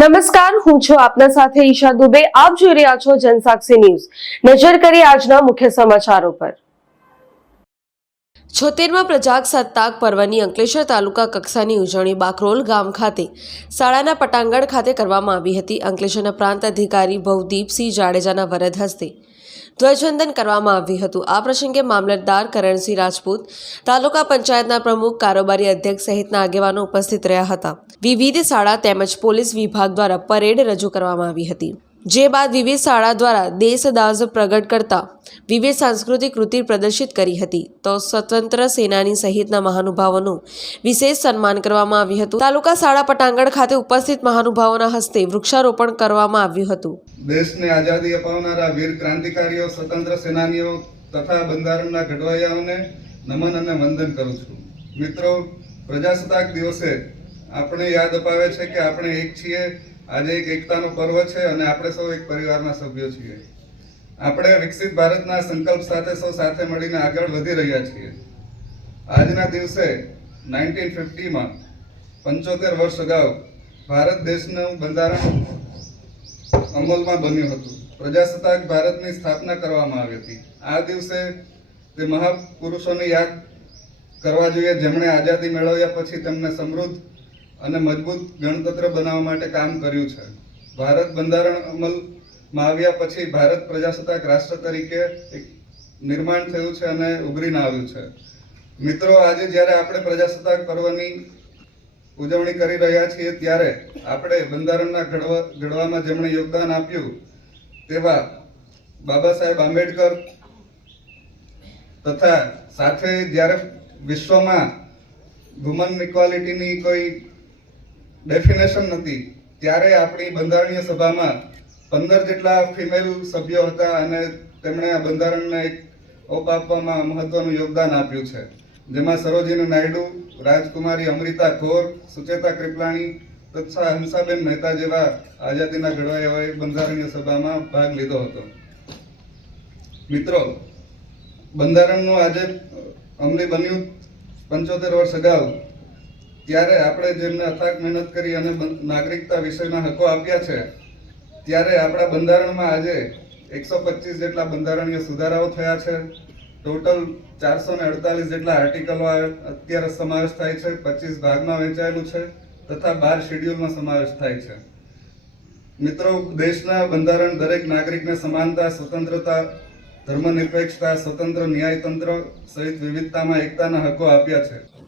નમસ્કાર, હું છું આપના સાથે ઈશા દુબે. આપ જોઈ રહ્યા છો જનસાક્ષી ન્યૂઝ. નજર કરી આજના મુખ્ય સમાચારો પર. છોતેરમાં પ્રજાસત્તાક પર્વની અંકલેશ્વર તાલુકા કક્ષાની ઉજવણી બાકરોલ ગામ ખાતે શાળાના પટાંગણ ખાતે કરવામાં આવી હતી. અંકલેશ્વરના પ્રાંત અધિકારી ભવદીપસિંહ જાડેજાના વરદ હસ્તે ધ્વજવંદન કરવામાં આવ્યું હતું. આ પ્રસંગે મામલતદાર કરણસિંહ રાજપૂત, તાલુકા પંચાયતના પ્રમુખ, કારોબારી અધ્યક્ષ સહિતના આગેવાનો ઉપસ્થિત રહ્યા હતા. વિવિધ શાળા તેમજ પોલીસ વિભાગ દ્વારા પરેડ રજૂ કરવામાં આવી હતી. જે બાદ વિવિધ શાળા દ્વારા દેશદાઝ પ્રગટ કરતા વિવિધ સાંસ્કૃતિક કૃતિ પ્રદર્શિત કરી હતી. તો સ્વતંત્ર સેનાની સહિતના મહાનુભાવોનું વિશેષ સન્માન કરવામાં આવ્યું હતું. તાલુકા શાળા પટાંગણ ખાતે ઉપસ્થિત મહાનુભાવોના હસ્તે વૃક્ષારોપણ કરવામાં આવ્યું હતું. દેશને આઝાદી અપાવનારા વીર ક્રાંતિકારીઓ, સ્વતંત્ર સેનાનીઓ તથા બંધારણના ઘડવૈયાઓને નમન અને વંદન કરું છું. મિત્રો, પ્રજાસત્તાક દિવસે આપણે યાદ અપાવે છે કે આપણે એક છીએ આજે એક એકતાનો પર્વ છે અને આપણે સૌ એક પરિવારના સભ્યો છીએ. આપણે વિકસિત ભારતના સંકલ્પ સાથે સૌ સાથે મળીને આગળ વધી રહ્યા છીએ. આજના દિવસે નાઇન્ટીન ફિફ્ટીમાં પંચોતેર વર્ષ અગાઉ ભારત દેશનું બંધારણ અમલમાં બન્યું હતું. પ્રજાસત્તાક ભારતની સ્થાપના કરવામાં આવી હતી. આ દિવસે તે મહાપુરુષોને યાદ કરવા જોઈએ. જેમણે આઝાદી મેળવ્યા પછી તેમને સમૃદ્ધ અને મજબૂત ગણતંત્ર બનાવવા માટે કામ કર્યું છે. ભારત બંધારણ અમલમાં આવ્યા પછી ભારત પ્રજાસત્તાક રાષ્ટ્ર તરીકે એક નિર્માણ થયું છે અને ઉભરીને આવ્યું છે. મિત્રો, આજે જ્યારે આપણે પ્રજાસત્તાક પર્વની ઉજવણી કરી રહ્યા છીએ ત્યારે આપણે બંધારણના ઘડવા, ઘડવામાં જેમણે યોગદાન આપ્યું તેવા બાબા સાહેબ આંબેડકર તથા સાથે જ્યારે વિશ્વમાં વુમન ઇક્વાલિટીની કોઈ ડેફિનેશન નથી. ત્યારે આપણી બંધારણીય સભામાં પંદર જેટલા ફિમેલ સભ્યો હતા અને તેમણે આ બંધારણને એક ઓપ આપવામાં મહત્વનું યોગદાન આપ્યું છે. જેમાં સરોજીની નાયડુ, રાજકુમારી અમૃતા ઘોર, સુચેતા કૃપલાણી તથા હંસાબેન મહેતા જેવા આઝાદીના ઘડવાયાઓએ બંધારણીય સભામાં ભાગ લીધો હતો. મિત્રો, બંધારણનું આજે અમલી બન્યું પંચોતેર વર્ષ અગાઉ. ત્યારે આપણે જેમને અથાગ મહેનત કરી અને નાગરિકતા વિષયના હકો આપ્યા છે, ત્યારે આપણા બંધારણમાં આજે એકસો પચીસ જેટલા બંધારણીય સુધારાઓ થયા છે. ટોટલ ચારસો ને અડતાલીસ જેટલા આર્ટિકલો અત્યારે સમાવેશ થાય છે. પચીસ ભાગમાં વહેંચાયેલું છે તથા બાર શેડ્યુલમાં સમાવેશ થાય છે. મિત્રો, દેશના બંધારણ દરેક નાગરિકને સમાનતા, સ્વતંત્રતા, ધર્મનિરપેક્ષતા, સ્વતંત્ર ન્યાયતંત્ર સહિત વિવિધતામાં એકતાના હકો આપ્યા છે.